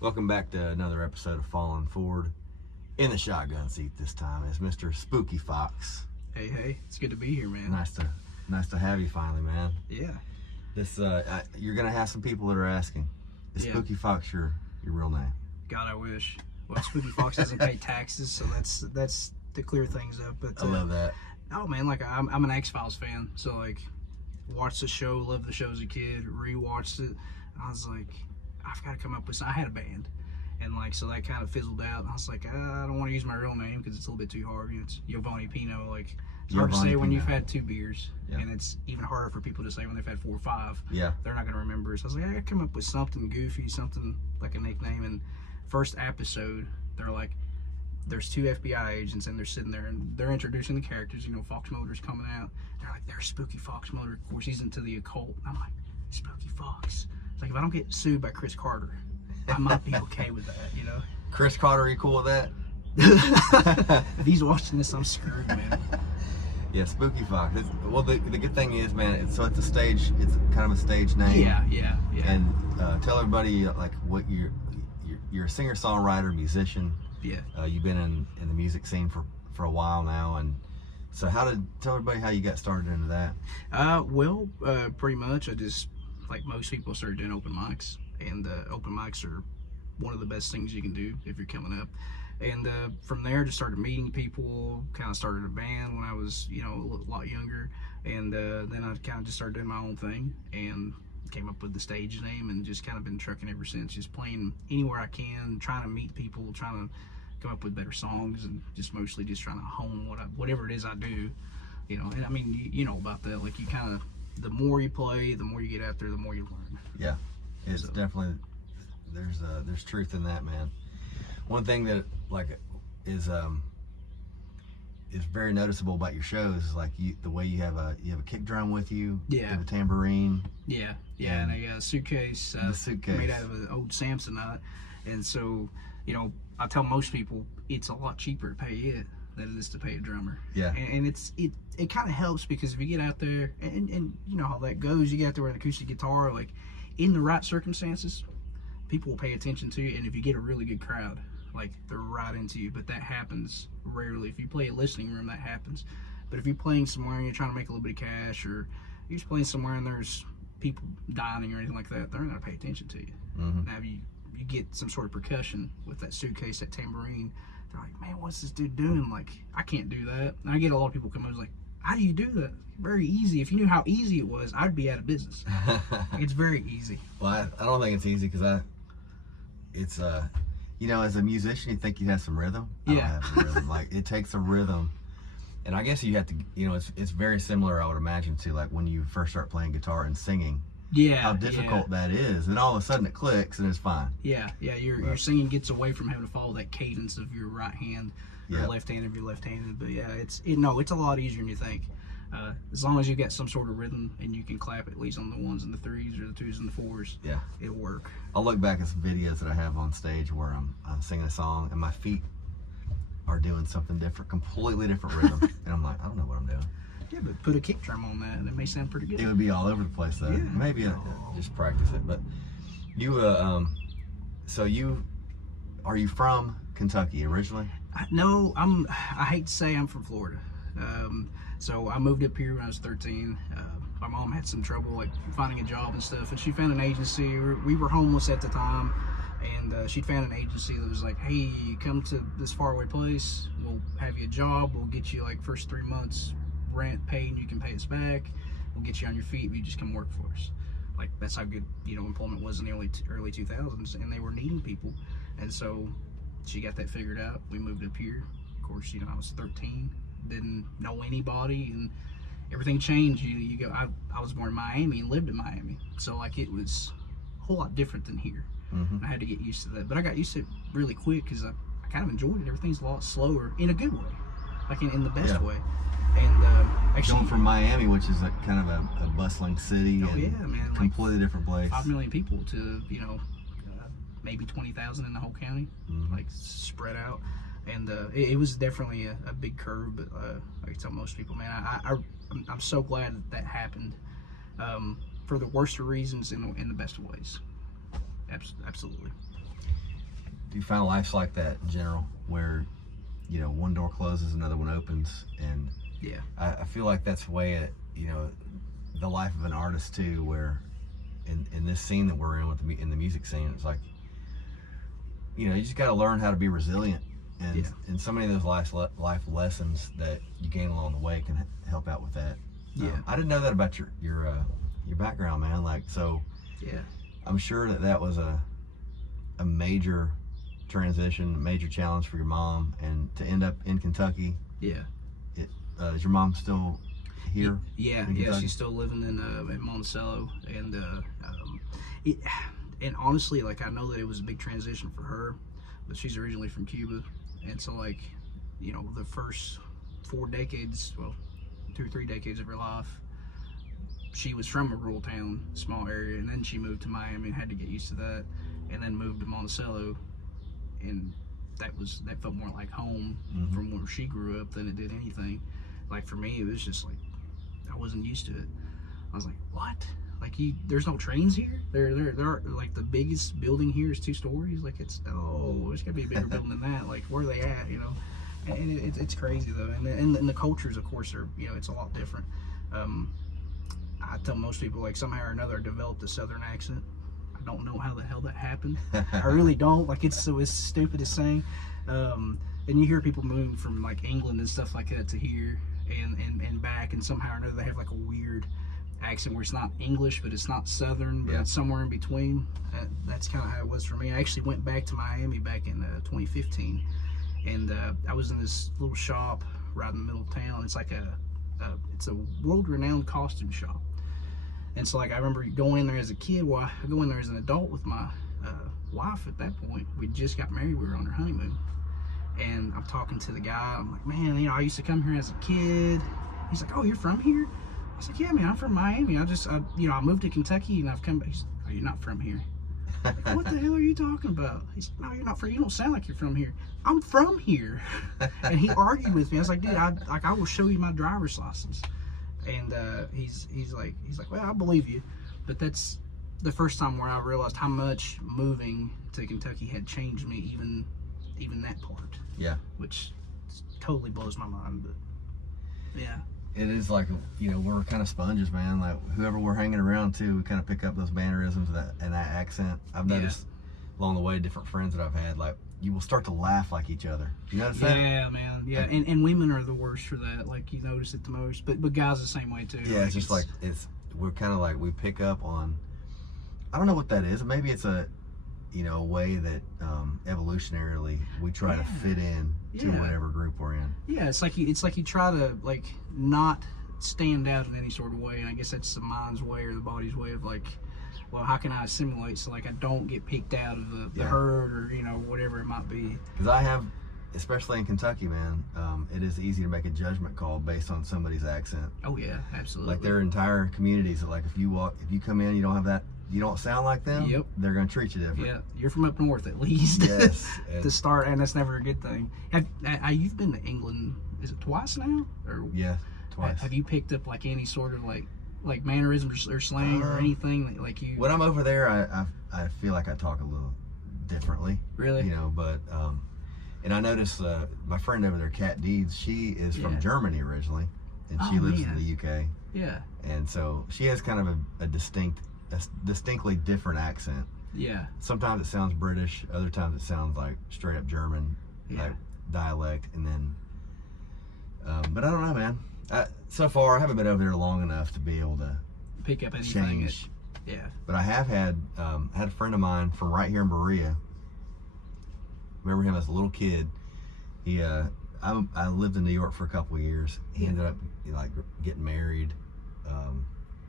Welcome back to another episode of Falling Forward. In the shotgun seat this time is Mr. Spooky Fox. Hey, it's good to be here, man. Nice to have you finally, man. Yeah. This you're gonna have some people that are asking, is Spooky Fox your real name? God, I wish. Well, Spooky Fox doesn't pay taxes, so that's to clear things up. But I love that. Oh man, like I'm an X-Files fan, so like watched the show, loved the show as a kid, rewatched it. I was like, I've got to come up with something. I had a band, and like so that kind of fizzled out. I was like, I don't want to use my real name because it's a little bit too hard. It's Giovanni Pino. Like it's hard to say when you've had 2 beers, and it's even harder for people to say when they've had 4 or 5. Yeah, they're not gonna remember. So I was like, I gotta come up with something goofy, something like a nickname. And first episode, they're like, there's 2 FBI agents, and they're sitting there and they're introducing the characters. You know, Fox Mulder's coming out. They're like, there's Spooky Fox Mulder. Of course, he's into the occult. I'm like, Spooky Fox. It's like, if I don't get sued by Chris Carter, I might be okay with that, you know? Chris Carter, are you cool with that? If he's watching this, I'm screwed, man. Yeah, Spooky Fox. Well, the good thing is, man, it's a stage. It's kind of a stage name. Yeah. And tell everybody like what you're a singer-songwriter, musician. Yeah. You've been in the music scene for a while now, and so tell everybody how you got started into that. Well, pretty much I just, like most people, started doing open mics, and open mics are one of the best things you can do if you're coming up. And from there, just started meeting people. Kind of started a band when I was, a lot younger, and then I kind of just started doing my own thing and came up with the stage name, and just kind of been trucking ever since. Just playing anywhere I can, trying to meet people, trying to come up with better songs, and just mostly just trying to hone whatever it is I do. And I mean, you know about that. Like, you kind of, the more you play, the more you get out there, the more you learn. Yeah, it's definitely, there's truth in that, man. One thing that is very noticeable about your shows is like the way you have a kick drum with you. Yeah. You have a tambourine. Yeah, and I got a suitcase. Made out of an old Samsonite. And so, I tell most people it's a lot cheaper to pay it than it is to pay a drummer. Yeah. And it kind of helps, because if you get out there, and you know how that goes, you get out there with an acoustic guitar, like in the right circumstances, people will pay attention to you. And if you get a really good crowd, like, they're right into you. But that happens rarely. If you play a listening room, that happens. But if you're playing somewhere and you're trying to make a little bit of cash, or you're just playing somewhere and there's people dining or anything like that, they're not going to pay attention to you. Mm-hmm. Now, if you get some sort of percussion with that suitcase, that tambourine, they're like, man, what's this dude doing? Like, I can't do that. And I get a lot of people come over like, how do you do that? Very easy. If you knew how easy it was, I'd be out of business. It's very easy. Well, I don't think it's easy, because it's as a musician, you think you have some rhythm. I don't have some rhythm. Like, it takes a rhythm, and I guess you have to. It's very similar, I would imagine, to like when you first start playing guitar and singing. Yeah. How difficult that is, and all of a sudden it clicks and it's fine. Yeah. Your singing gets away from having to follow that cadence of your right hand, or left hand if you're left-handed. But yeah, it's a lot easier than you think. As long as you get some sort of rhythm and you can clap at least on the 1s and the 3s or the 2s and the 4s, it'll work. I'll look back at some videos that I have on stage where I'm singing a song and my feet are doing something different, completely different rhythm, and I'm like, I don't know what I'm doing. Yeah, but put a kick drum on that and it may sound pretty good. It would be all over the place though. Yeah. Maybe just practice it. But you, are you from Kentucky originally? No, I hate to say I'm from Florida. So I moved up here when I was 13. My mom had some trouble like finding a job and stuff, and she found an agency. We were homeless at the time, and she'd found an agency that was like, hey, you come to this faraway place, we'll have you a job, we'll get you like first 3 months rent paid, and you can pay us back, we'll get you on your feet if you just come work for us. Like, that's how good employment was in the early 2000s, and they were needing people. And so she got that figured out. We moved up here. Of course, I was 13, didn't know anybody, and everything changed. You go. I was born in Miami and lived in Miami, so like it was a whole lot different than here. Mm-hmm. I had to get used to that, but I got used to it really quick, because I kind of enjoyed it. Everything's a lot slower in a good way, like in the best way. And actually, going from Miami, which is like kind of a bustling city, man, completely like different place. 5 million people to maybe 20,000 in the whole county, like spread out. And it was definitely a big curve, but like I tell most people, man, I'm so glad that happened, for the worst of reasons and in the best of ways. Absolutely. do you find life's like that in general, where one door closes, another one opens, and Yeah. I feel like that's the way the life of an artist too, where in this scene that we're in in the music scene, it's like you just got to learn how to be resilient, and so many of those life lessons that you gain along the way can help out with that. Yeah. I didn't know that about your background, man. Like, so Yeah. I'm sure that was a major transition, a major challenge for your mom, and to end up in Kentucky. Yeah. Is your mom still here? Yeah, she's still living in Monticello, and and honestly, like, I know that it was a big transition for her, but she's originally from Cuba, and so, like, the first 4 decades, well, 2 or 3 decades of her life, she was from a rural town, small area, and then she moved to Miami and had to get used to that, and then moved to Monticello, and that felt more like home from where she grew up than it did anything. Like, for me, it was just like, I wasn't used to it. I was like, what? Like, there's no trains here? There are, like, the biggest building here is 2 stories. Like, there's gotta be a bigger building than that. Like, where are they at, And it's crazy, though. And the cultures, of course, are, it's a lot different. I tell most people, like, somehow or another I developed a Southern accent. I don't know how the hell that happened. I really don't. Like, it's stupid as saying. And you hear people moving from, like, England and stuff like that to here and back, and somehow or another they have, like, a weird accent where it's not English, but it's not Southern, but it's somewhere in between. That's kind of how it was for me. I actually went back to Miami back in 2015, and I was in this little shop right in the middle of town. It's like it's a world-renowned costume shop. And so, like, I remember going in there as a kid. Well, I go in there as an adult with my wife at that point. We just got married. We were on our honeymoon. And I'm talking to the guy. I'm like, man, I used to come here as a kid. He's like, oh, you're from here? I was like, yeah, man, I'm from Miami. I moved to Kentucky, and I've come back. He's like, oh, you're not from here. Like, what the hell are you talking about? He's like, no, you're not from. You don't sound like you're from here. I'm from here. And he argued with me. I was like, dude, I will show you my driver's license. And he's like, well, I believe you, but that's the first time where I realized how much moving to Kentucky had changed me, even that part. Yeah. Which totally blows my mind, but yeah. It is like, we're kind of sponges, man. Like, whoever we're hanging around to, we kind of pick up those mannerisms and that accent. I've noticed along the way, different friends that I've had, like, you will start to laugh like each other. You notice that? Yeah, man. Yeah, and women are the worst for that. Like, you notice it the most, but guys the same way too. Yeah, it's just like we're kind of like, we pick up on. I don't know what that is. Maybe it's a way that evolutionarily we try to fit in to whatever group we're in. Yeah, it's like you try to, like, not stand out in any sort of way, and I guess that's the mind's way or the body's way of, like, well, how can I assimilate so, like, I don't get picked out of the herd, or whatever it might be. Because I have, especially in Kentucky, man, it is easy to make a judgment call based on somebody's accent. Oh yeah, absolutely. Like, there are entire communities that, like, if you come in, you don't have that, you don't sound like them. Yep. They're gonna treat you different. Yeah, you're from up north at least. Yes. To start, and that's never a good thing. You've been to England? Is it twice now? Or yeah, twice. Have you picked up, like, any sort of like mannerisms or slang or anything that, like, you? When I'm over there, I feel like I talk a little differently. Really? But and I noticed my friend over there, Kat Deeds, she is from Germany originally, and she lives in the UK. Yeah. And so she has kind of a distinctly different accent. Yeah. Sometimes it sounds British, other times it sounds like straight up German, like dialect, and then. But I don't know, man. So far, I haven't been over there long enough to be able to pick up anything. Change. But I have had a friend of mine from right here in Berea. Remember him as a little kid. He I lived in New York for a couple of years. He ended up, like, getting married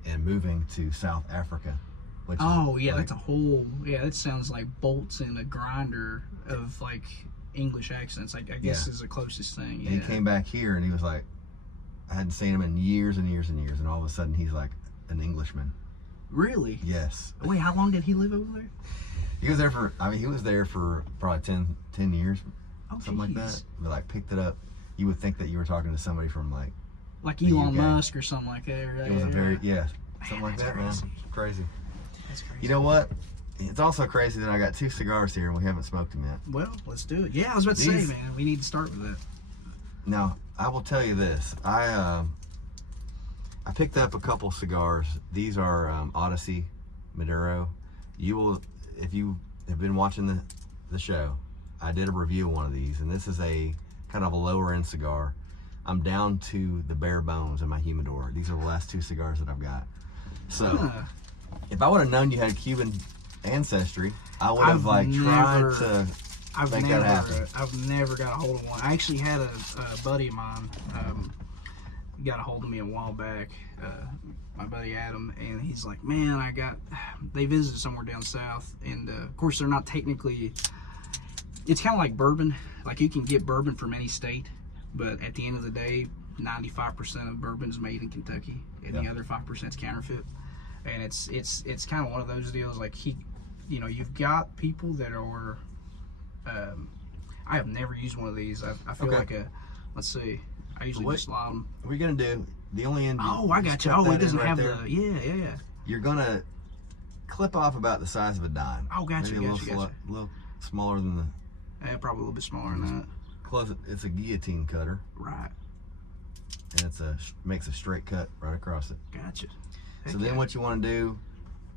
and moving to South Africa. Which that's a whole that sounds like bolts in a grinder of, like, English accents. I guess is the closest thing. And he came back here, and he was like, I hadn't seen him in years and years and years, and all of a sudden he's like an Englishman. Really? Yes. Wait, how long did he live over there? He was there for probably 10 years, something like that. But, like, picked it up. You would think that you were talking to somebody from, like Elon Musk or something like that. It was something like that, man. Crazy. That's crazy. You know what? It's also crazy that I got 2 cigars here and we haven't smoked them yet. Well, let's do it. Yeah, I was about to say, man, we need to start with that. Now, I will tell you this. I picked up a couple cigars. These are Odyssey Maduro. You will, if you have been watching the show, I did a review of one of these, and this is a kind of a lower end cigar. I'm down to the bare bones in my humidor. These are the last 2 cigars that I've got. So, if I would have known you had Cuban ancestry, I would have tried to make that happen. I've never got a hold of one. I actually had a buddy of mine got a hold of me a while back, my buddy Adam, and he's like, man, they visited somewhere down south, and of course they're not technically, it's kind of like bourbon. Like, you can get bourbon from any state, but at the end of the day, 95% of bourbon is made in Kentucky, and the other 5% is counterfeit. And it's kind of one of those deals. Like, you've got people that are. I have never used one of these. I feel like let's see. I usually just slide them. What are you gonna do? The only end. Oh, I got you. Oh, it doesn't have the. Yeah. You're gonna clip off about the size of a dime. Oh, gotcha. Maybe a little smaller than the. Yeah, probably a little bit smaller than that. Close. It's a guillotine cutter. Right. And makes a straight cut right across it. Gotcha. So then what you want to do,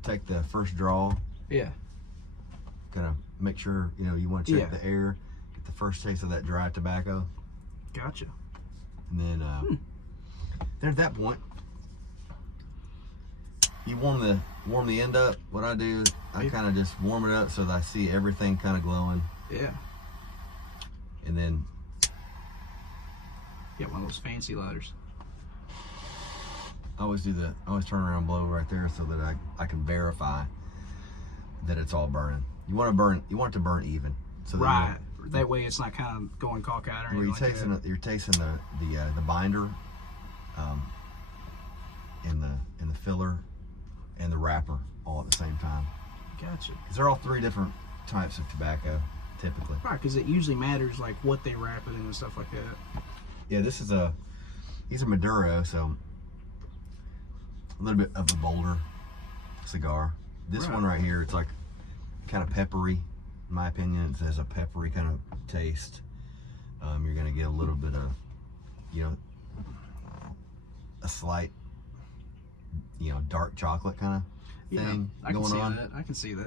take the first draw. Yeah. Kind of make sure, you want to check the air, get the first taste of that dry tobacco. Gotcha. And then, then at that point, you warm the end up. What I do, I kind of just warm it up so that I see everything kind of glowing. Yeah. And then get one of those fancy lighters. I always turn around and blow right there so that I can verify that it's all burning. You want it to burn even. So that that way it's not kind of going cockeyed or anything. You're tasting the binder, and the filler, and the wrapper all at the same time. Gotcha. Because they're all 3 different types of tobacco, typically. Right, because it usually matters like what they wrap it in and stuff like that. Yeah, these are Maduro, so a little bit of a bolder cigar. This one right here, it's like kind of peppery, in my opinion. It has a peppery kind of taste. You're gonna get a little bit of, a slight, dark chocolate kind of thing going on. I can see that.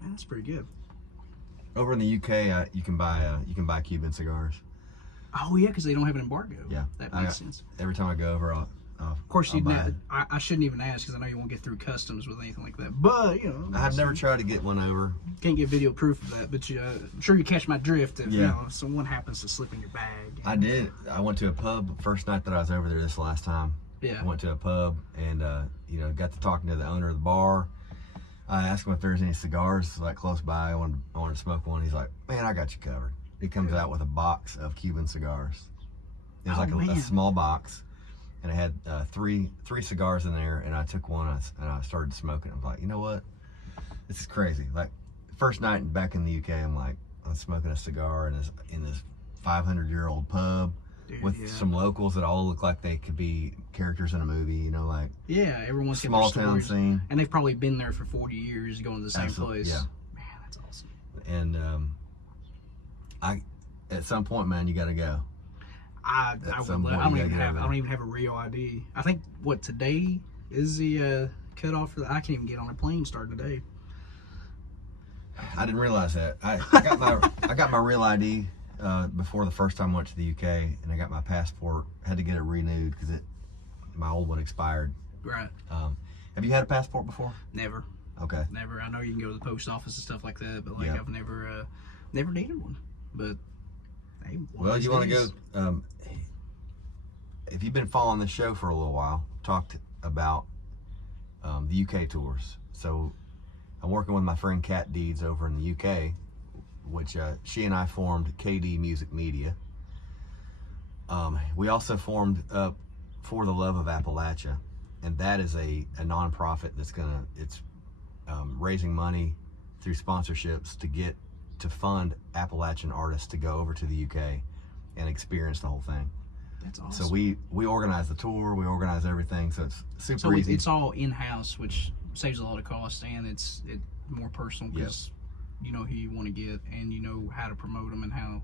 Man, that's pretty good. Over in the UK, you can buy Cuban cigars. Oh yeah, because they don't have an embargo. Yeah, that makes sense. Every time I go over, of course, I shouldn't even ask because I know you won't get through customs with anything like that. But I've never tried to get one over. Can't get video proof of that, but I'm sure you catch my drift. If someone happens to slip in your bag. I did. I went to a pub first night that I was over there this last time. Yeah. I went to a pub and got to talking to the owner of the bar. I asked him if there's any cigars like close by. I wanted to smoke one. He's like, "Man, I got you covered." He comes out with a box of Cuban cigars. It was a small box, and it had 3 cigars in there. And I took one and I started smoking. I was like, you know what? This is crazy. Like, first night back in the UK, I'm smoking a cigar in this 500-year-old pub. Dude, with some locals that all look like they could be characters in a movie, everyone's small town scene, and they've probably been there for 40 years, going to the same place. Yeah, man, that's awesome. And at some point, man, you got to go. I don't even have a real ID. I think today is the cutoff for I can't even get on a plane starting today. I didn't realize that. I got my real ID. Before the first time I went to the UK, and I got my passport. Had to get it renewed because my old one expired. Right. Have you had a passport before? Never. Okay. Never. I know you can go to the post office and stuff like that, but I've never needed one. But hey, well, you want to go? If you've been following the show for a little while, talked about the UK tours. So I'm working with my friend Kat Deeds over in the UK. Which she and I formed KD Music Media. We also formed up For the Love of Appalachia, and that is a nonprofit that's it's raising money through sponsorships to fund Appalachian artists to go over to the UK and experience the whole thing. That's awesome. So we organize the tour, we organize everything, so it's super easy. It's all in-house, which saves a lot of cost, and more personal because you know who you want to get and you know how to promote them and how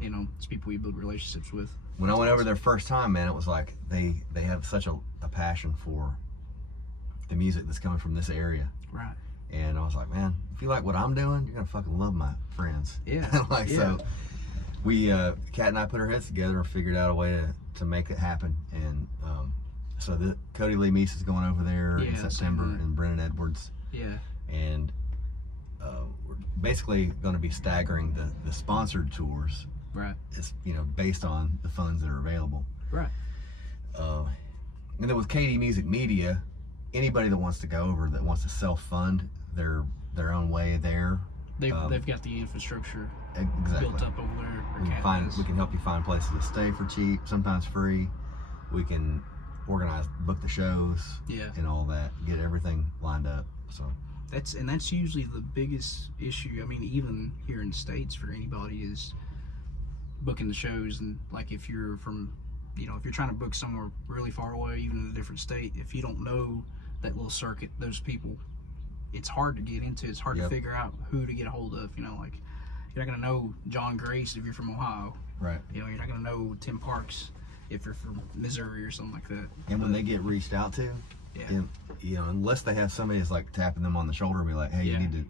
you know it's people you build relationships with. When I went over there first time, man, it was like they have such a passion for the music that's coming from this area. Right. And I was like, man, if you like what I'm doing, you're gonna fucking love my friends. Yeah. So we Kat and I put our heads together and figured out a way to make it happen. And so Cody Lee Meese is going over there in September, and Brennan Edwards. Yeah. And we're basically going to be staggering the sponsored tours. Right. It's based on the funds that are available. Right. And then with KD Music Media, anybody that wants to go over, that wants to self-fund their own way there, they've got the infrastructure built up over there. We can help you find places to stay for cheap, sometimes free. We can book the shows, and all that, get everything lined up. So that's usually the biggest issue. I mean, even here in the States, for anybody, is booking the shows. And like if you're from, if you're trying to book somewhere really far away, even in a different state, if you don't know that little circuit, those people, it's hard to get into. It's hard to figure out who to get a hold of. Like you're not gonna know John Grace if you're from Ohio. Right. You're not gonna know Tim Parks if you're from Missouri or something like that. And when they get reached out to, and, unless they have somebody that's like tapping them on the shoulder and be like, hey, you need to,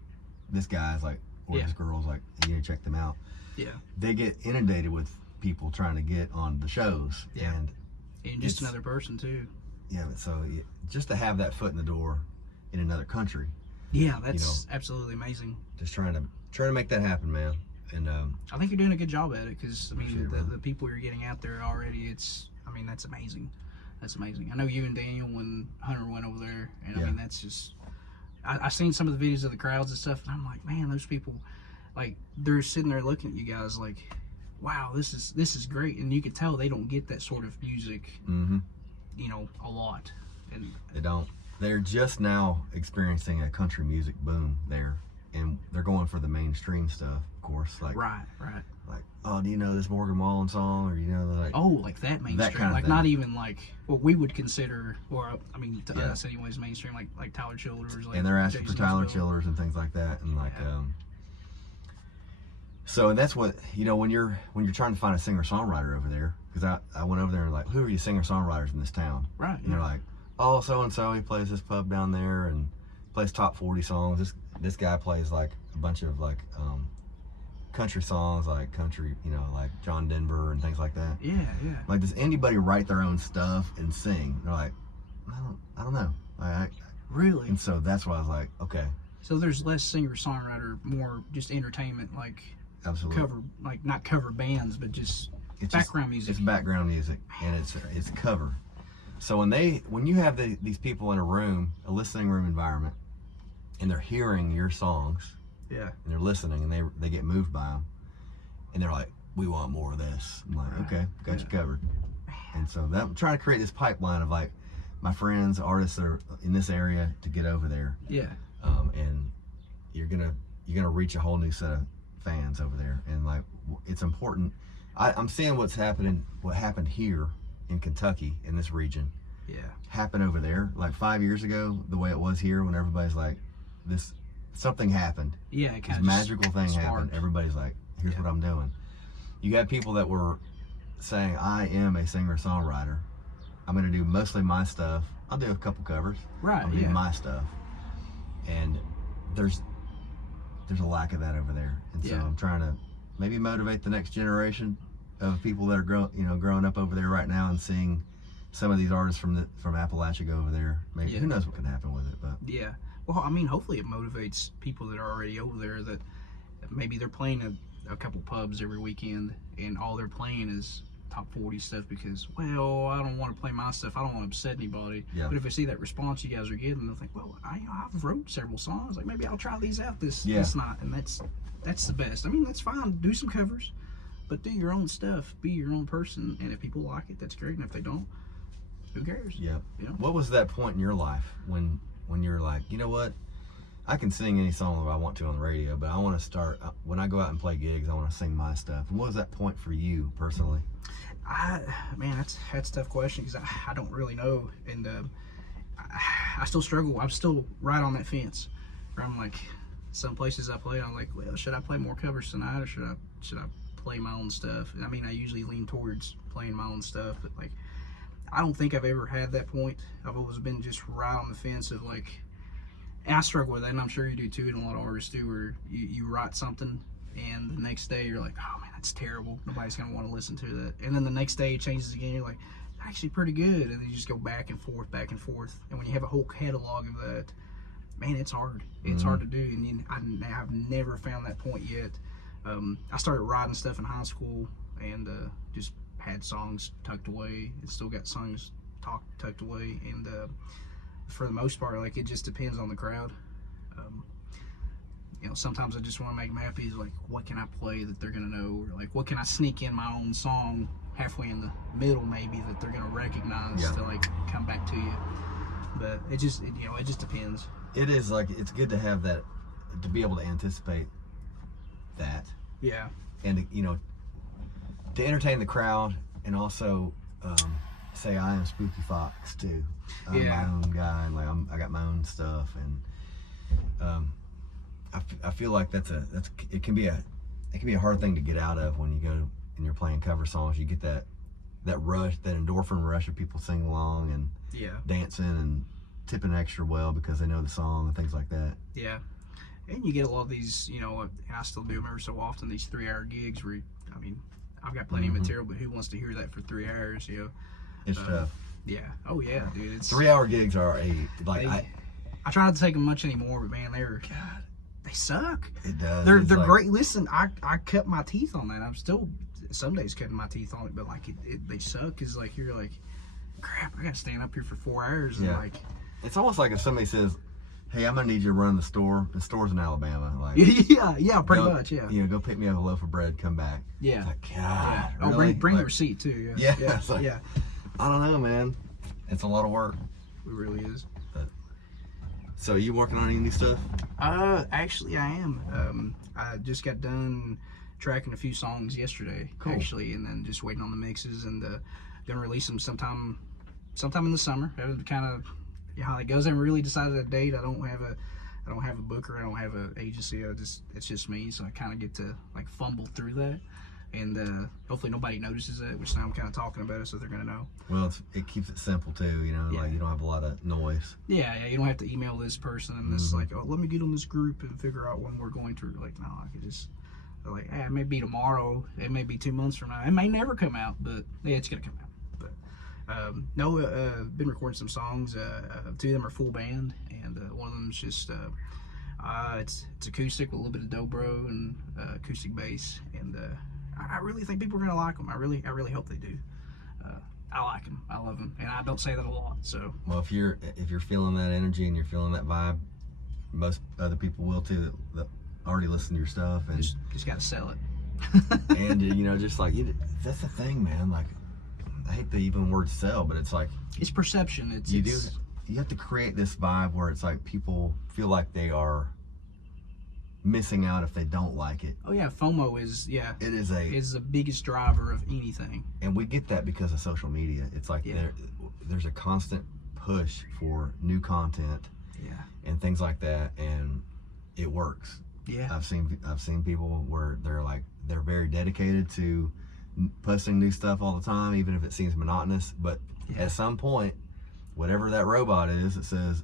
this guy's like, or this girl's like, you need to check them out. Yeah. They get inundated with people trying to get on the shows. Yeah. And just another person too. Yeah, but so just to have that foot in the door in another country. Yeah, that's absolutely amazing. Just trying to make that happen, man. And I think you're doing a good job at it, because I mean the people you're getting out there already, that's amazing. That's amazing. I know you and Daniel when Hunter went over there, and I mean that's just I seen some of the videos of the crowds and stuff, and I'm like, man, those people, like, they're sitting there looking at you guys like, wow, this is great. And you could tell they don't get that sort of music a lot. And they don't. They're just now experiencing a country music boom there, and they're going for the mainstream stuff, of course. Like right. Like, oh, do you know this Morgan Wallen song, or like that mainstream, that kind of like thing. not even like what we would consider, or I mean to us anyways, mainstream, like Tyler Childers, like, and they're asking for Tyler Childers and things like that, and so, and that's what when you're trying to find a singer-songwriter over there, because I went over there and like, who are you singer-songwriters in this town? Right. And you're like, oh, so and so, he plays this pub down there and plays top 40 songs. This guy plays like a bunch of like country songs, like country, like John Denver and things like that. Yeah. Like, does anybody write their own stuff and sing? They're like, I don't know. Really? And so that's why I was like, okay. So there's less singer-songwriter, more just entertainment, like absolutely cover, like not cover bands, but just background music. It's background music, and it's cover. So when you have these people in a room, a listening room environment, and they're hearing your songs, and they're listening, and they get moved by them, and they're like, we want more of this. I'm like, okay, got you covered. And so I'm trying to create this pipeline of like my friends, artists that are in this area to get over there. Yeah. And you're gonna reach a whole new set of fans over there, and like it's important. I'm seeing what happened here in Kentucky, in this region, happen over there. Like 5 years ago, the way it was here, when everybody's like, something happened. Yeah, this magical thing happened. Everybody's like, here's what I'm doing. You had people that were saying, I am a singer-songwriter. I'm gonna do mostly my stuff. I'll do a couple covers. Right. I'll do my stuff. And there's a lack of that over there. And so I'm trying to maybe motivate the next generation of people that are growing up over there right now, and seeing some of these artists from Appalachia go over there. Maybe who knows what can happen with it, but well, I mean, hopefully it motivates people that are already over there, that maybe they're playing a couple pubs every weekend, and all they're playing is top 40 stuff, because, well, I don't want to play my stuff, I don't want to upset anybody. But if they see that response you guys are getting, they'll think, well, I've wrote several songs, like maybe I'll try these out this night. And that's the best. I mean, that's fine, do some covers, but do your own stuff, be your own person, and if people like it, that's great, and if they don't, who cares? What was that point in your life when you're like, you know what, I can sing any song that I want to on the radio, but I want to start, when I go out and play gigs, I want to sing my stuff? And what was that point for you personally? Man, that's a tough question, because I don't really know, and I still struggle. I'm still right on that fence where I'm like, some places I play, I'm like, well, should I play more covers tonight, or should I play my own stuff? I mean, I usually lean towards playing my own stuff, but like, I don't think I've ever had that point. I've always been just right on the fence of like, and I struggle with that, and I'm sure you do too, and a lot of artists do, where you write something, and the next day you're like, oh man, that's terrible. Nobody's gonna want to listen to that. And then the next day it changes again. You're like, actually pretty good. And then you just go back and forth, back and forth. And when you have a whole catalog of that, man, it's hard. It's hard to do. And I've never found that point yet. I started writing stuff in high school, and just had songs tucked away, and still got songs tucked away. And for the most part, like, it just depends on the crowd. You know, sometimes I just want to make them happy. Is like, what can I play that they're gonna know, or like, what can I sneak in my own song halfway in the middle, maybe, that they're gonna recognize to like come back to you. But it just, you know, it just depends. It is like, it's good to have that, to be able to anticipate that. Yeah. And you know, to entertain the crowd, and also say I am Spooky Fox too. I'm my own guy, and like I got my own stuff, and I feel like it can be a hard thing to get out of when you go and you're playing cover songs. You get that rush, that endorphin rush of people singing along and dancing and tipping extra well because they know the song and things like that. Yeah. And you get a lot of these, you know, and I still do them every so often, these 3-hour gigs where, I mean, I've got plenty of material, but who wants to hear that for 3 hours, you know? It's tough. Yeah. Oh, yeah, dude. It's 3-hour gigs are I try not to take them much anymore, but man, they suck. It does. They're great. Listen, I cut my teeth on that. I'm still some days cutting my teeth on it, but like they suck. Is like, you're like, crap, I gotta stand up here for 4 hours. And like, it's almost like if somebody says, hey, I'm gonna need you to run the store. The store's in Alabama. Like, yeah, pretty much, yeah. You know, go pick me up a loaf of bread, come back. Yeah. It's like, God, Oh, really? bring the receipt too. Yeah. Yeah. It's like, I don't know, man. It's a lot of work. It really is. So, are you working on any new stuff? Actually, I am. I just got done tracking a few songs yesterday, actually, and then just waiting on the mixes, and gonna release them sometime in the summer. Kind of how it goes. I haven't really decided a date. I don't have a booker. I don't have an agency. It's just me. So I kind of get to like fumble through that, and hopefully nobody notices it. Which now I'm kind of talking about it, so they're gonna know. Well, it keeps it simple too. You know, like you don't have a lot of noise. Yeah. You don't have to email this person and this like, oh, let me get on this group and figure out when we're going to. Like, no, I could just. Like, it may be tomorrow, it may be 2 months from now, it may never come out, but yeah, it's gonna come out. But been recording some songs. 2 of them are full band, and one of them is just it's acoustic with a little bit of dobro and acoustic bass, and I really think people are gonna like them. I really hope they do. I like them. I love them, and I don't say that a lot. So, well, if you're feeling that energy and you're feeling that vibe, most other people will too. That already listen to your stuff, and just got to sell it. And you know, just like that's the thing, man. Like, I hate the even word sell, but it's like it's perception. You have to create this vibe where it's like people feel like they are missing out if they don't like it. Oh yeah, FOMO is it is the biggest driver of anything. And we get that because of social media. It's like there's a constant push for new content, and things like that, and it works. Yeah, I've seen people where they're very dedicated to posting new stuff all the time, even if it seems monotonous. But at some point, whatever that robot is, it says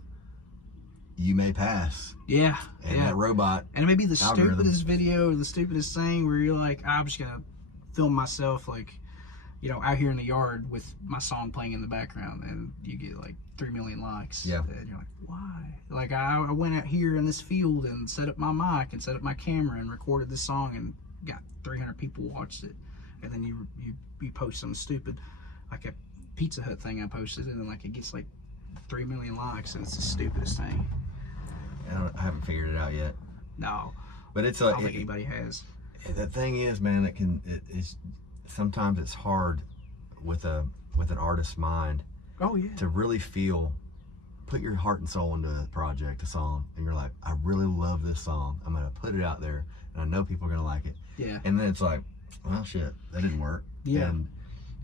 you may pass. Yeah, and that robot, and it may be the stupidest video or the stupidest thing where you're like, I'm just gonna film myself, like, you know, out here in the yard with my song playing in the background, and you get like 3 million likes. Yeah, and you're like, why? Like, I went out here in this field and set up my mic and set up my camera and recorded this song and got 300 people watched it, and then you post something stupid like a Pizza Hut thing I posted, and then like it gets like 3 million likes, and it's the stupidest thing. I haven't figured it out yet. No, but it's I don't think anybody has. The thing is, man, it's sometimes it's hard with an artist's mind. Oh yeah. To really put your heart and soul into a project, a song, and you're like, I really love this song. I'm gonna put it out there, and I know people are gonna like it. Yeah. And then it's like, well, shit, that didn't work. Yeah.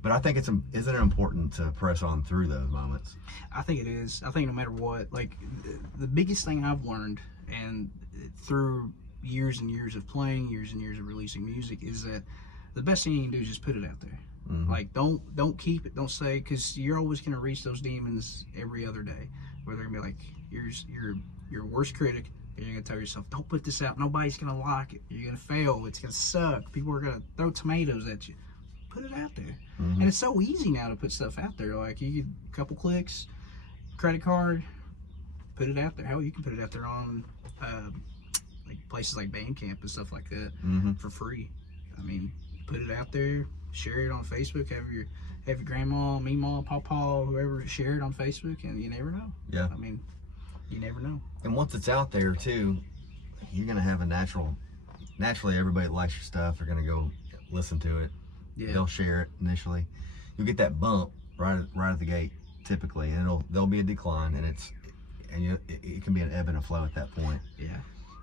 But I think isn't it important to press on through those moments? I think it is. I think no matter what, like the biggest thing I've learned and through years and years of playing, years and years of releasing music, is that the best thing you can do is just put it out there. Like, don't keep it, don't say, because you're always going to reach those demons every other day, where they're going to be like, your worst critic, and you're going to tell yourself, don't put this out, nobody's going to like it, you're going to fail, it's going to suck, people are going to throw tomatoes at you. Put it out there. And it's so easy now to put stuff out there. Like, you get a couple clicks, credit card, put it out there. Hell, you can put it out there on like places like Bandcamp and stuff like that for free. I mean, put it out there, share it on Facebook, have your grandma, meemaw, pawpaw, whoever, share it on Facebook, and you never know. Yeah. I mean, you never know. And once it's out there too, you're gonna have a naturally everybody that likes your stuff are gonna go listen to it. Yeah. They'll share it initially. You'll get that bump right at the gate typically, and there'll be a decline, and it can be an ebb and a flow at that point. Yeah.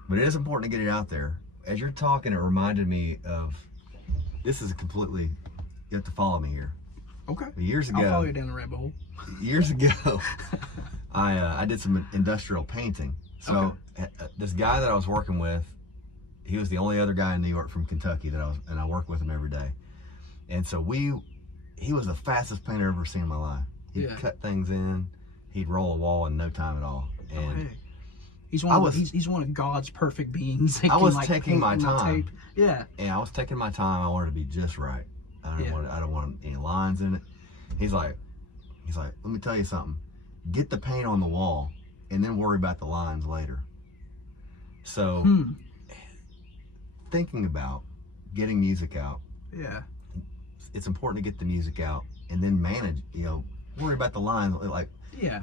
But it is important to get it out there. As you're talking, it reminded me of, this is you have to follow me here. Okay. Years ago, I'll follow you down the rabbit hole. Years ago, I did some industrial painting. So this guy that I was working with, he was the only other guy in New York from Kentucky and I worked with him every day. And so he was the fastest painter I've ever seen in my life. He'd cut things in, he'd roll a wall in no time at all. And he's one of God's perfect beings. I was taking my time. Tape. Yeah. And I was taking my time. I wanted to be just right. I don't want any lines in it. He's like, let me tell you something. Get the paint on the wall and then worry about the lines later. So thinking about getting music out. Yeah. It's important to get the music out and then manage, worry about the lines,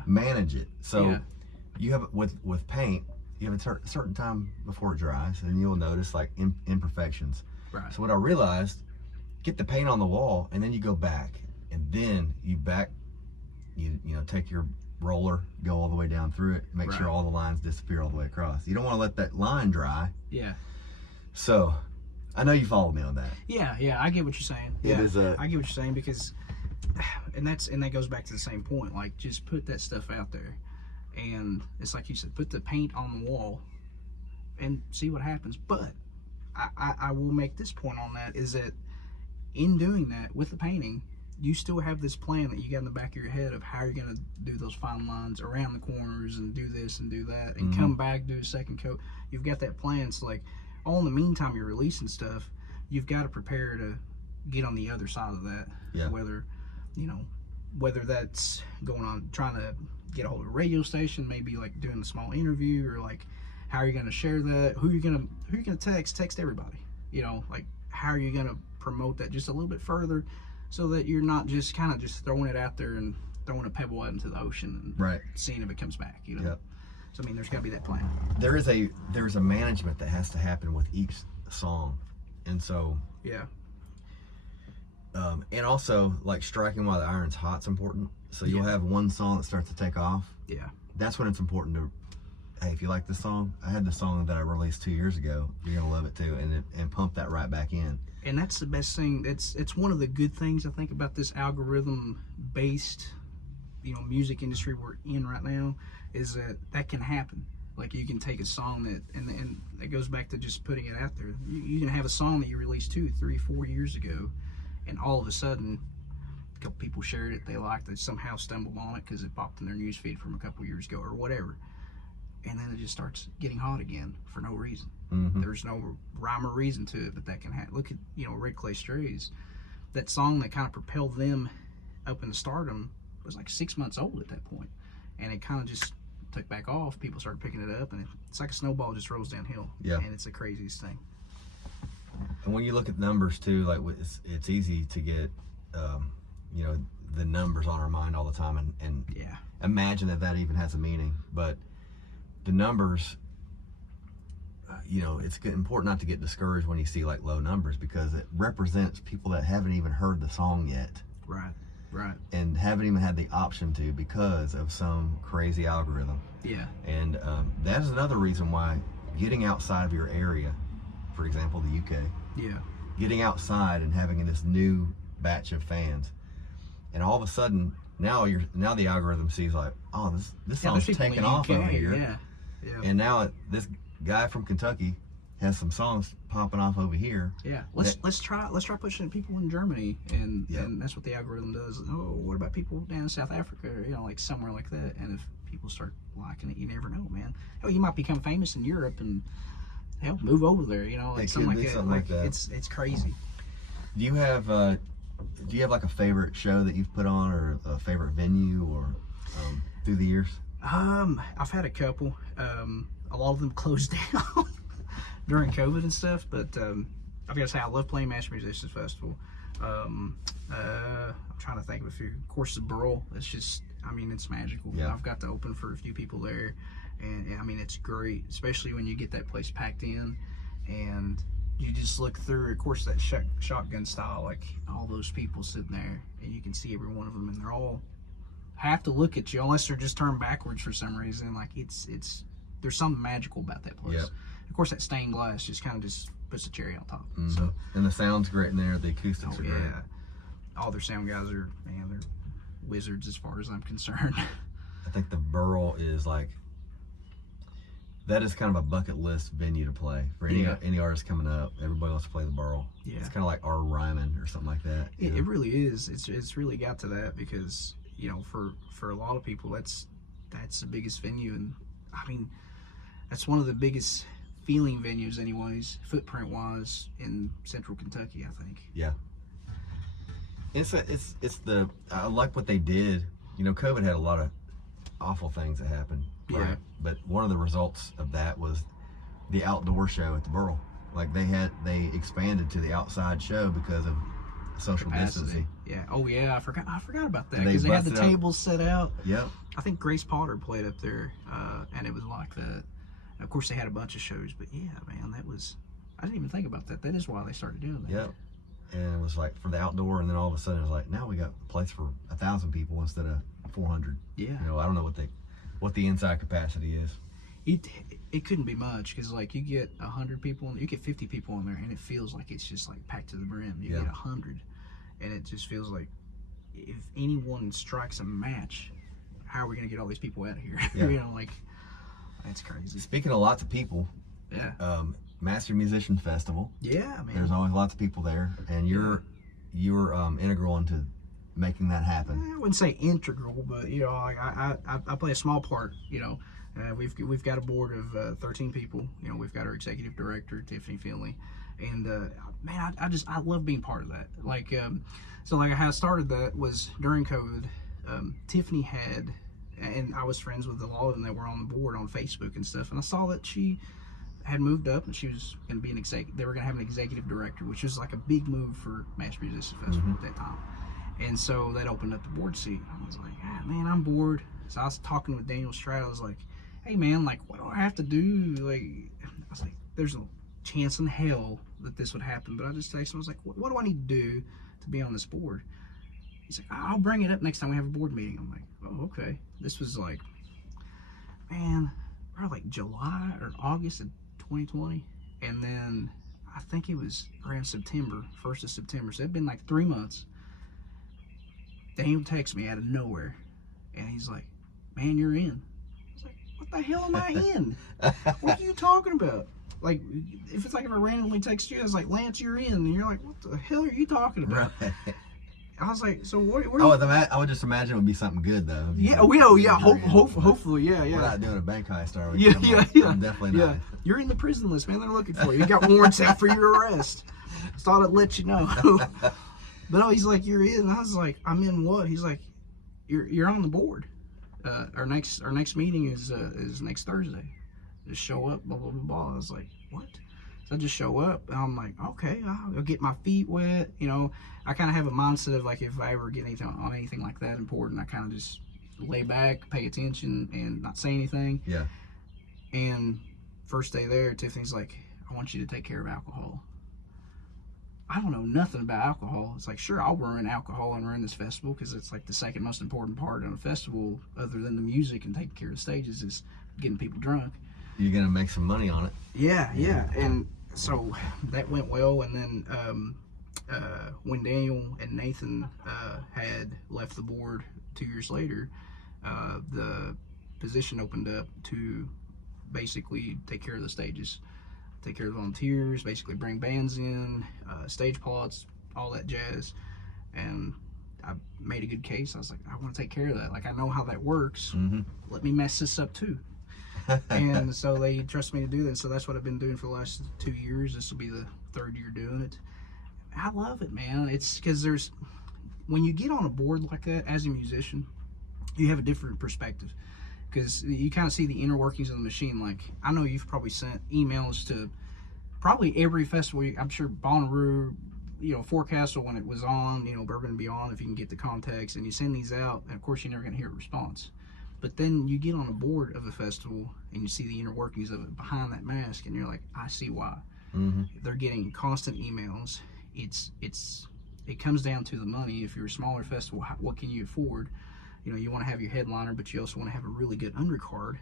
manage it. So you have, with paint, you have a certain time before it dries, and you'll notice like imperfections. Right. So what I realized, get the paint on the wall, and then you go back, and then you take your roller, go all the way down through it, make sure all the lines disappear all the way across. You don't want to let that line dry. Yeah. So I know you follow me on that. Yeah, I get what you're saying. I get what you're saying, because, and that goes back to the same point. Like, just put that stuff out there, and it's like you said, put the paint on the wall, and see what happens. But I will make this point on that, is that in doing that with the painting, you still have this plan that you got in the back of your head of how you're going to do those fine lines around the corners and do this and do that and come back, do a second coat. You've got that plan. So like, all in the meantime you're releasing stuff, you've got to prepare to get on the other side of that. Yeah. Whether that's going on, trying to get a hold of a radio station, maybe like doing a small interview, or like how are you going to share that, who you're going to text everybody, like how are you going to promote that just a little bit further, so that you're not just kind of just throwing it out there and throwing a pebble out into the ocean and seeing if it comes back. Yep. So I mean, there's got to be that plan. There's a management that has to happen with each song, and so and also like striking while the iron's hot's important. So you'll have one song that starts to take off. Yeah. That's when it's important to, hey, if you like this song, I had the song that I released 2 years ago. You're gonna love it too, and pump that right back in. And that's the best thing. It's one of the good things I think about this algorithm-based, music industry we're in right now, is that can happen. Like, you can take a song and that goes back to just putting it out there. You can have a song that you released 2, 3, 4 years ago, and all of a sudden, a couple people shared it, they somehow stumbled on it because it popped in their newsfeed from a couple years ago or whatever. And then it just starts getting hot again for no reason. There's no rhyme or reason to it, but that can happen. Look at, Red Clay Strays. That song that kind of propelled them up into stardom was like 6 months old at that point. And it kind of just took back off. People started picking it up, and it's like a snowball just rolls downhill. Yeah. And it's the craziest thing. And when you look at numbers too, like it's easy to get, the numbers on our mind all the time and imagine that even has a meaning. But the numbers, it's important not to get discouraged when you see like low numbers, because it represents people that haven't even heard the song yet. Right. And haven't even had the option to, because of some crazy algorithm. Yeah. And that is another reason why getting outside of your area, for example, the UK. Yeah. Getting outside and having this new batch of fans, and all of a sudden now the algorithm sees like, oh, this song's taking off over here. Yeah. Yeah. And now this guy from Kentucky has some songs popping off over here. Yeah. Let's try pushing people in Germany, and that's what the algorithm does. Oh, what about people down in South Africa, or, you know, like somewhere like that? And if people start liking it, you never know, man. Hell, you might become famous in Europe and hell, move over there. You know, like something like that. It's crazy. Do you have like a favorite show that you've put on, or a favorite venue, or through the years? I've had a couple. A lot of them closed down during COVID and stuff, but I've got to say I love playing Master Musicians Festival. I'm trying to think of a few. Of course, the Burl. It's just, I mean, it's magical. Yeah. I've got to open for a few people there, and I mean, it's great, especially when you get that place packed in, and you just look through, of course, that shotgun style, like all those people sitting there, and you can see every one of them, and they're all have to look at you unless they're just turned backwards for some reason. Like it's there's something magical about that place. Yep. Of course, that stained glass just kind of just puts the cherry on top. Mm-hmm. So, and the sound's great in there. The acoustics are great. All their sound guys are, man, they're wizards as far as I'm concerned. I think the Burl is like, that is kind of a bucket list venue to play for any artist coming up. Everybody wants to play the Burl. Yeah. It's kind of like our Ryman or something like that. It really is. It's really got to that because, you know, for a lot of people, that's the biggest venue, and I mean, that's one of the biggest feeling venues, anyways, footprint wise, in Central Kentucky, I think. Yeah. I like what they did. You know, COVID had a lot of awful things that happened. Right? Yeah. But one of the results of that was the outdoor show at the Burl. Like they expanded to the outside show because of social distancing. Yeah. Oh yeah, I forgot about that because they had the tables set out. Yep. I think Grace Potter played up there, and it was like that. And of course, they had a bunch of shows, but yeah, man, I didn't even think about that. That is why they started doing that. Yep. And it was like for the outdoor, and then all of a sudden it was like, now we got a place for 1,000 people instead of 400. Yeah. You know, I don't know what the inside capacity is. It couldn't be much because like you get 100 people, you get 50 people in there, and it feels like it's just like packed to the brim. You get 100, and it just feels like if anyone strikes a match, how are we gonna get all these people out of here? Yeah. You know, like that's crazy. Speaking of lots of people, Master Musician Festival. Yeah, man. There's always lots of people there, and you're integral into making that happen. I wouldn't say integral, but you know, like I play a small part. You know, we've got a board of 13 people. You know, we've got our executive director Tiffany Finley, and man, I love being part of that. Like, so like how I started that was during COVID. Tiffany had, and I was friends with a lot of them that were on the board on Facebook and stuff, and I saw that she had moved up and she was going to be they were going to have an executive director, which was like a big move for Master Musicians Festival at that time. And so that opened up the board seat. I was like, man, I'm bored. So I was talking with Daniel Stroud. I was like, hey man, like, what do I have to do? Like, I was like, there's no chance in hell that this would happen. But I just texted him, I was like, what do I need to do to be on this board? He's like, I'll bring it up next time we have a board meeting. I'm like, oh, okay. This was like, man, probably like July or August of 2020. And then I think it was around September, 1st of September. So it'd been like 3 months. Daniel texts me out of nowhere. And he's like, man, you're in. I was like, what the hell am I in? What are you talking about? Like, if I randomly text you, I was like, Lance, you're in. And you're like, what the hell are you talking about? Right. I was like, so what? I would just imagine it would be something good though. Yeah, hopefully, yeah. We're not doing a bank heist, are we? Yeah. I'm definitely not. Yeah, you're in the prison list, man. They're looking for you. You got warrants out for your arrest. Just thought I'd let you know. But no, he's like, you're in. And I was like, I'm in what? He's like, you're on the board. Our next meeting is next Thursday. Just show up, blah blah blah blah. I was like, what? So I just show up, and I'm like, okay, I'll get my feet wet. You know, I kind of have a mindset of like, if I ever get anything like that important, I kind of just lay back, pay attention, and not say anything. Yeah. And first day there, Tiffany's like, I want you to take care of alcohol. I don't know nothing about alcohol. It's like, sure, I'll run alcohol and run this festival because it's like the second most important part of a festival, other than the music and taking care of the stages, is getting people drunk. You're gonna make some money on it. Yeah. And so that went well, and then when Daniel and Nathan had left the board 2 years later, the position opened up to basically take care of the stages, take care of the volunteers, basically bring bands in, stage plots, all that jazz. And I made a good case. I was like, I want to take care of that. Like, I know how that works. Let me mess this up too. And so they trust me to do that. So that's what I've been doing for the last 2 years. This will be the 3rd year doing it. I love it, man. It's because when you get on a board like that as a musician, you have a different perspective, because you kind of see the inner workings of the machine. Like, I know you've probably sent emails to probably every festival. I'm sure Bonnaroo, Forecastle when it was on, Bourbon and Beyond, if you can get the contacts, and you send these out, and of course you're never going to hear a response. But then you get on a board of a festival and you see the inner workings of it behind that mask, and you're like, I see why. They're getting constant emails. It comes down to the money. If you're a smaller festival, what can you afford? You want to have your headliner, but you also want to have a really good undercard,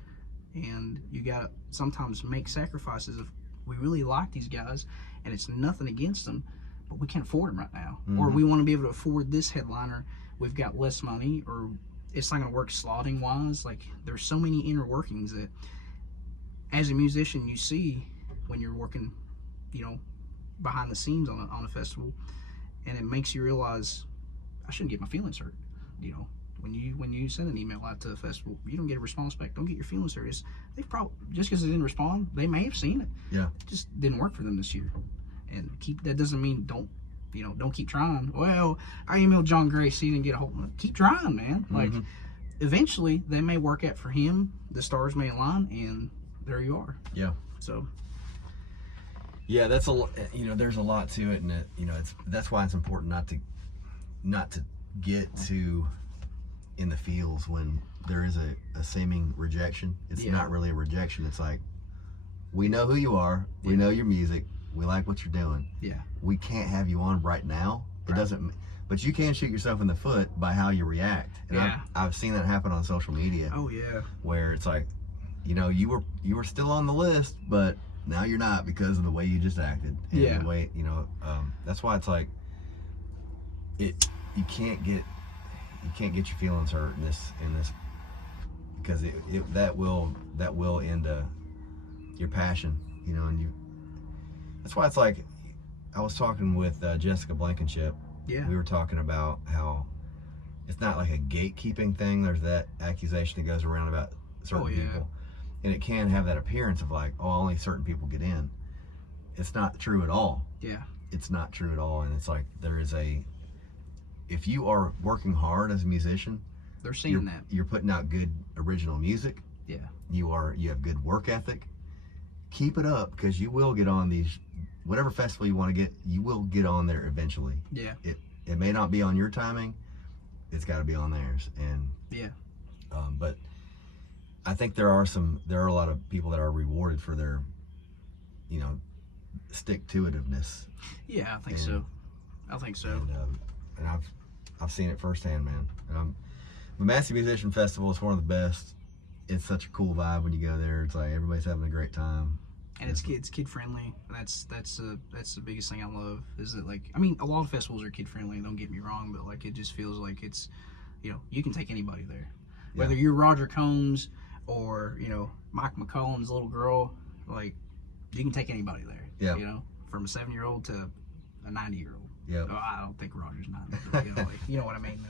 and you got to sometimes make sacrifices. Of, we really like these guys, and it's nothing against them, but we can't afford them right now. Or we want to be able to afford this headliner. We've got less money, or it's not going to work slotting wise. Like, there's so many inner workings that as a musician you see when you're working, behind the scenes on a festival, and it makes you realize I shouldn't get my feelings hurt. When you send an email out to a festival, you don't get a response back. Don't get your feelings hurt. They probably, just because they didn't respond, they may have seen it. Yeah, it just didn't work for them this year. And that doesn't mean don't keep trying. Well, I emailed John Grace, he didn't get a hold of it. Keep trying, man. Like, eventually they may work out for him, the stars may align, and there you are. Yeah. So yeah, that's there's a lot to it, and that's why it's important not to get to in the feels when there is a seeming rejection. It's not really a rejection. It's like, we know who you are, we know your music, we like what you're doing. Yeah. We can't have you on right now. It doesn't, but you can shoot yourself in the foot by how you react. And I've seen that happen on social media. Oh yeah. Where it's like, you were still on the list, but now you're not because of the way you just acted. And the way, that's why it's like, you can't get your feelings hurt in this because that will end your passion, and that's why it's like, I was talking with Jessica Blankenship. Yeah. We were talking about how it's not like a gatekeeping thing. There's that accusation that goes around about certain people, and it can have that appearance of like, only certain people get in. It's not true at all. Yeah. It's not true at all, and it's like if you are working hard as a musician, they're seeing that you're putting out good original music. Yeah. You have good work ethic. Keep it up, because you will get on these, whatever festival you want to get, you will get on there eventually. Yeah. It may not be on your timing. It's got to be on theirs. And but I think there are a lot of people that are rewarded for their, stick-to-itiveness. Yeah, I think so. And I've seen it firsthand, man. The Massey Musician Festival is one of the best. It's such a cool vibe when you go there. It's like everybody's having a great time, and it's kid friendly. That's the biggest thing I love. Is that, like, a lot of festivals are kid friendly. Don't get me wrong, but like, it just feels like it's, you can take anybody there, whether you're Roger Combs or Mike McCollum's little girl. Like, you can take anybody there. Yeah. From a 7-year-old to a 90-year-old. Yeah. Oh, I don't think Roger's 90, but you know what I mean.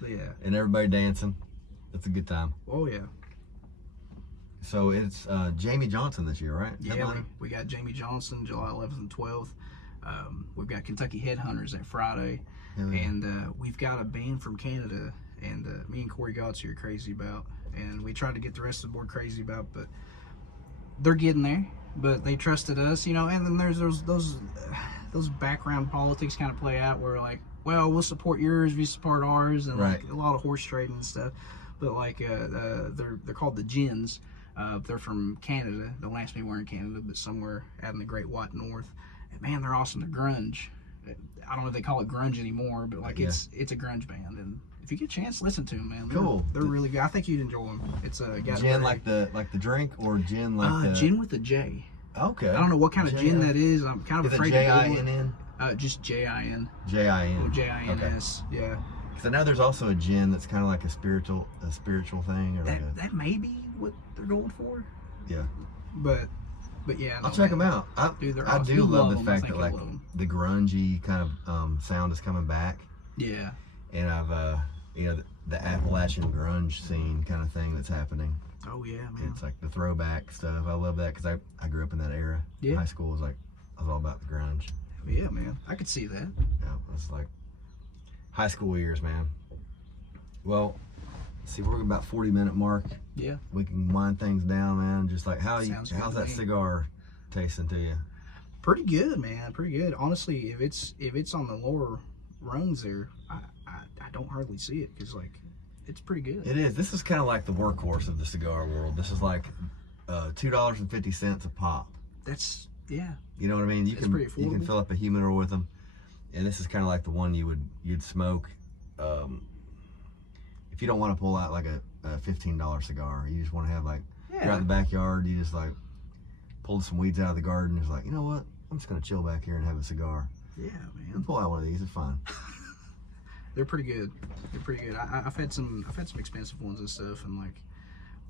But yeah. And everybody dancing. It's a good time. Oh yeah. So it's Jamie Johnson this year, right? Yeah, we got Jamie Johnson July 11th and 12th. We've got Kentucky Headhunters that Friday, and we've got a band from Canada, and me and Corey Gotts are crazy about, and we tried to get the rest of the board crazy about, but they're getting there. But they trusted us, and then there's those background politics kind of play out where, like, well, we'll support yours if you support ours, and like a lot of horse trading and stuff. But like they're called the Gins. They're from Canada. Don't ask me where in Canada, but somewhere out in the Great White North. And man, they're awesome. They're grunge. I don't know if they call it grunge anymore, but like it's a grunge band. And if you get a chance, listen to them, man. Cool. They're really good. I think you'd enjoy them. It's gin like the drink, or gin like gin with a J. Okay. I don't know what kind of gin that is. I'm kind of afraid to Google it. J-I-N-N? Just J-I-N. J-I-N. J-I-N-S. Okay. Yeah. Because I know there's also a gin that's kind of like a spiritual thing. Or that may be what they're going for. Yeah. But yeah, I'll check them out. I Dude, they're I awesome. do You'll love the them. I fact think that like you'll love 'em. the grungy kind of sound is coming back, Yeah. and I've you know the Appalachian grunge scene kind of thing that's happening. Oh yeah, man. It's like the throwback stuff. I love that because I grew up in that era. Yeah. High school was like I was all about the grunge. Yeah, man. I could see that. Yeah, it's like high school years, man. Well, see, we're about 40-minute mark. Yeah. We can wind things down, man. Just like how's Sounds good to that me. cigar tasting to you? Pretty good, man. Pretty good. Honestly, if it's on the lower rungs there, I don't hardly see it because like it's pretty good. It is. This is kind of like the workhorse of the cigar world. This is like $2.50 a pop. That's yeah. You know what I mean? You That's can pretty affordable. fill up a humidor with them, and this is kind of like the one you'd smoke if you don't want to pull out like a $15 cigar. You just want to have like you're out in the backyard. You just like pulled some weeds out of the garden. It's like, you know what? I'm just gonna chill back here and have a cigar. Yeah, And man. pull out one of these. It's fine. They're pretty good. They're pretty good. I've had some expensive ones and stuff, and like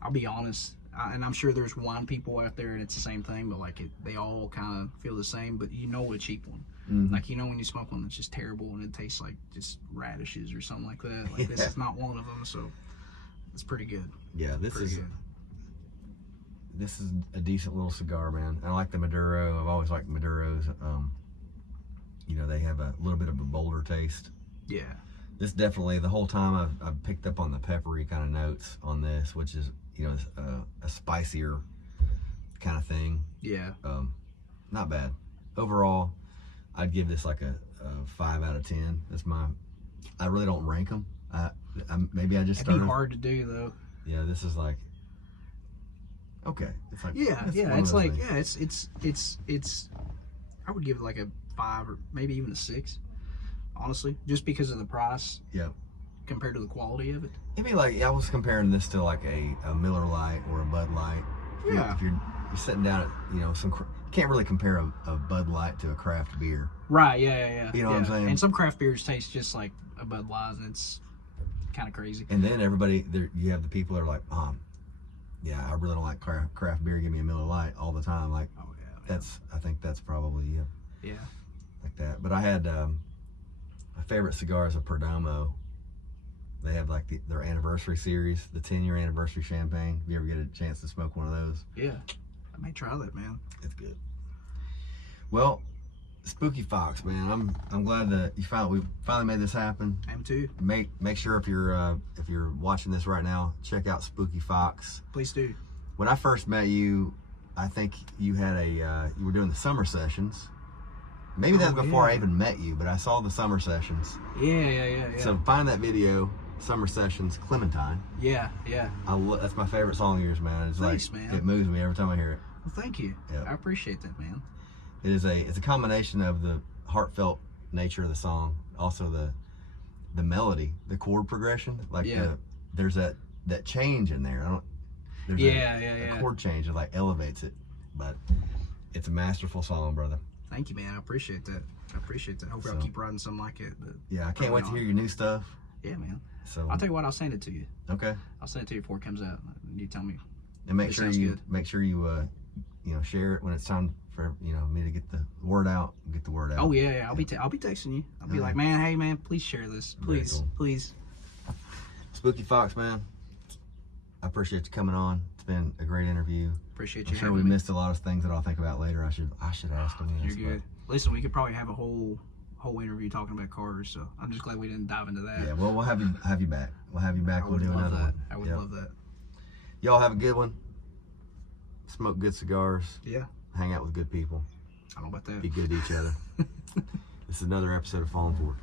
I'll be honest, and I'm sure there's wine people out there and it's the same thing, but like they all kind of feel the same. But you know a cheap one, like you know when you smoke one that's just terrible and it tastes like just radishes or something like that. Like this is not one of them, so it's pretty good. Yeah, this Pretty is good. this is a decent little cigar, man. I like the Maduro. I've always liked Maduros. You know, they have a little bit of a bolder taste. Yeah. This definitely, the whole time I've picked up on the peppery kind of notes on this, which is, you know, a spicier kind of thing. Yeah. Not bad. Overall, I'd give this like a 5 out of 10. I really don't rank them. Maybe I just It'd be started. hard to do though. Yeah, this is like, okay. It's like, Yeah, it's yeah. one of It's those like things. yeah, it's. I would give it like a 5 or maybe even a 6. Honestly, just because of the price. Yeah. Compared to the quality of it. It'd be like, I was comparing this to like a Miller Lite or a Bud Light. Yeah. If you're sitting down at, you know, you can't really compare a Bud Light to a craft beer. Right. Yeah. You know what I'm saying? And some craft beers taste just like a Bud Light, and it's kind of crazy. And then you have the people that are like, yeah, I really don't like craft beer. Give me a Miller Lite all the time. Like, Oh yeah. I think that's probably Yeah. like that. But I had my favorite cigar is a Perdomo. They have like their anniversary series, the 10-year anniversary champagne. If you ever get a chance to smoke one of those, Yeah. I may try that, man. it's good. Well, Spooky Fox, man, I'm glad that we finally made this happen. I am too. Make sure if you're watching this right now, check out Spooky Fox. Please do. When I first met you, I think you had you were doing the summer sessions. Maybe that's before I even met you, but I saw the summer sessions. Yeah. So find that video, Summer Sessions, Clementine. Yeah. That's my favorite song of yours, man. It's Thanks, like, man. It moves me every time I hear it. Well, thank you. Yeah. I appreciate that, man. It's a combination of the heartfelt nature of the song, also the melody, the chord progression. Like there's that change in there. There's a chord change that like elevates it, but it's a masterful song, brother. Thank you, man. I appreciate that. Hopefully, I'll keep writing something like it. But Yeah, I can't wait to hear your new stuff. yeah, man. So I'll tell you what. I'll send it to you. okay, I'll send it to you before it comes out. You tell me. and make It sure sounds you good. you know, share it when it's time for me to get the word out. Get the word out. Oh yeah. I'll be texting you. I'll be like, man, hey man, please share this, Very please, cool. please. Spooky Fox, man. I appreciate you coming on. It's been a great interview. Appreciate I'm you sure we having me. missed a lot of things that I'll think about later. I should ask them. You're good. Listen, we could probably have a whole interview talking about cars. So I'm just glad we didn't dive into that. Yeah, well, we'll have you back. We'll have you back. I We'll would do love another that. one. I would Yep. love that. Y'all have a good one. Smoke good cigars. Yeah. Hang out with good people. I don't know about that. Be good to each other. This is another episode of Falling Forward.